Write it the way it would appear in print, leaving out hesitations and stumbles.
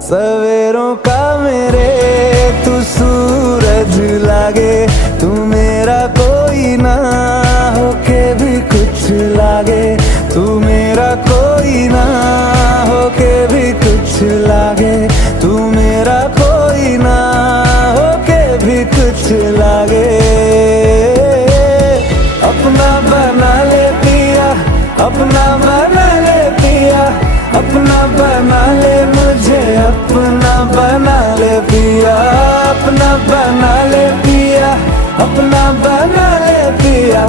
सवेरों का मेरे तू सूरज लागे, तू मेरा कोई ना होके भी कुछ लागे, तू मेरा कोई ना होके भी कुछ लागे, तू मेरा कोई ना होके भी कुछ लागे। अपना बना ले पिया, अपना बना ले पिया, अपना बना ले मुझे, अपना बना ले पिया, अपना बना ले पिया, अपना बना ले पिया।